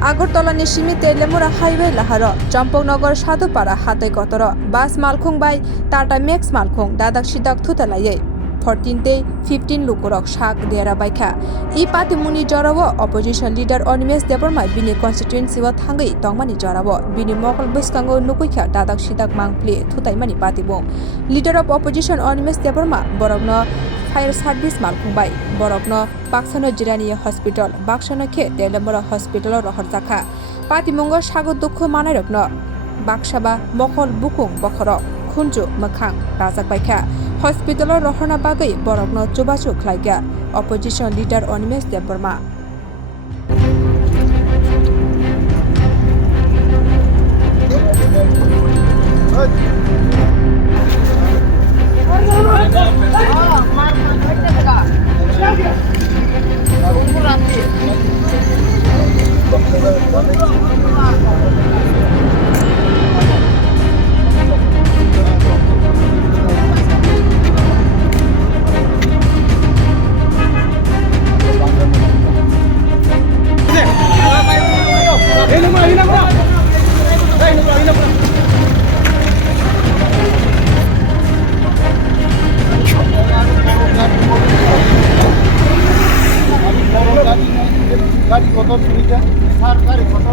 Agartala নিশিমি Teliamura highway লাহার চম্পকনগর সাধুপাড়া হাতে কতর বাস মালখুং by tata makes মালখুং দাদাক সিদাক থুতালাইয়ে 14-15 lukurok shak dera baikha I patimuni jorawo opposition leader Onimes Deborma bini constituency wa thangai tongmani jorawo bini mokol buskango nukuikha dadak sidak mangpli thutaimani patibong leader of opposition Onimes Deborma borokno fire service malkhungbai borokno Baksono Jirani hospital Baksono khe Telemura hospital rohor jakha patimungo sago dukhu manairokno Baksaba mokol bukung bokhorok khunju makhang rajak baikha hospital rohona bagai borokno chubachu khlaiga opposition leader Onimes Deborma গাড়ি কত সুবিধা সরকারি কত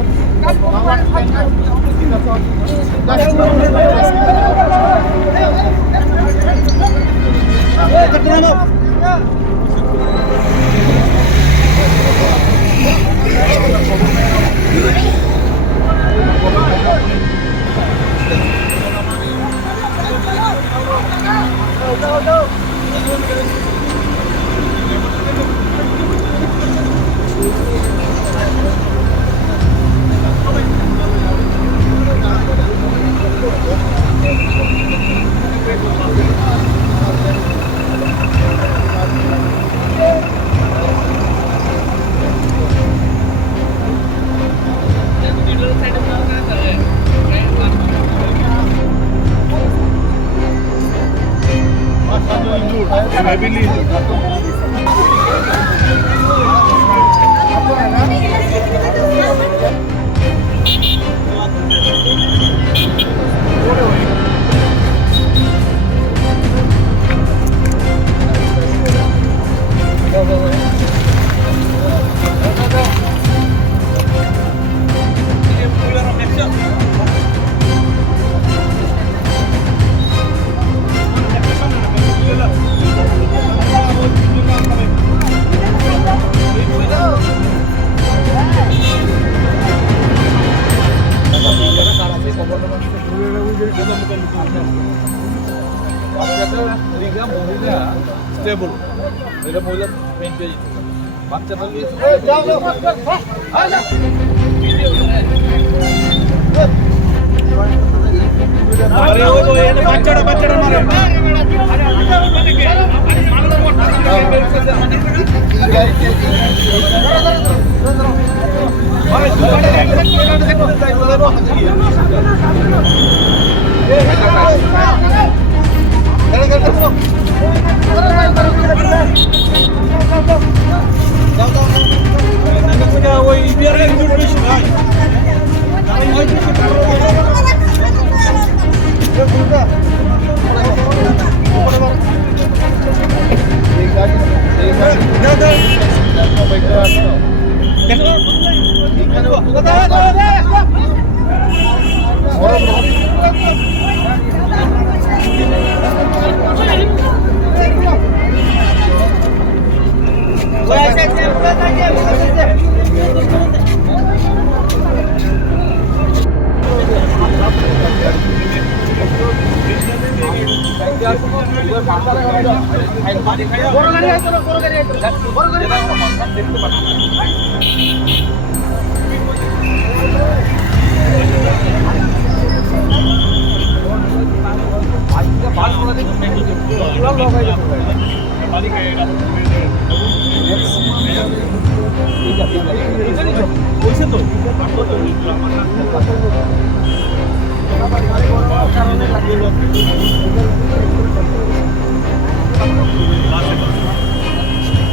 stable এটা মহিলা maintain বাচ্চাটা নিয়ে যাও যাও আরে ওই তো এটা বাচ্চাটা মারে ওই বিয়ারের ইনজুর বেশি ভাই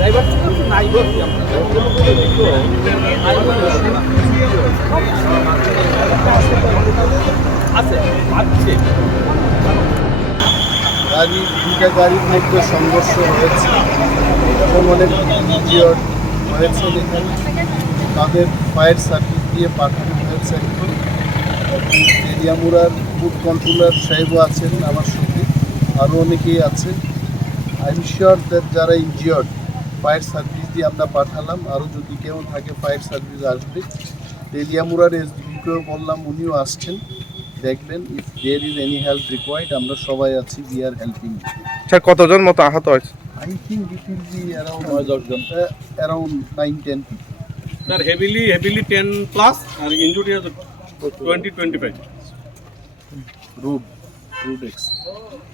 ড্রাইভার নাই বলছি আমরা আছে আছে দুইটা গাড়ির মধ্যে সংঘর্ষ হয়েছে এবং অনেক ইনজিওর্ড হয়েছে এখানে তাদের ফায়ার সার্ভিস দিয়ে পাঠানো হয়েছে এখন এবং তেলিয়ামুড়ার ফুড কন্ট্রোলার সাহেবও আছেন আমার সঙ্গে আরও অনেকেই আছে আই এম শিওর দ্যাট যারা ইনজিওর্ড ফায়ার সার্ভিস দিয়ে আমরা পাঠালাম আরও যদি কেউ থাকে ফায়ার সার্ভিস আসবে তেলিয়ামুড়ার এসডিপিকেও বললাম উনিও আসছেন দেখবেন if there is any help required আমরা সবাই আছি উই আর হেল্পিং স্যার কতজন মতো আহত হয়েছে? I think it will be around 9-10 John. around 9-10 people. Sir, heavily 10 plus and injury is 20-25. Road accident.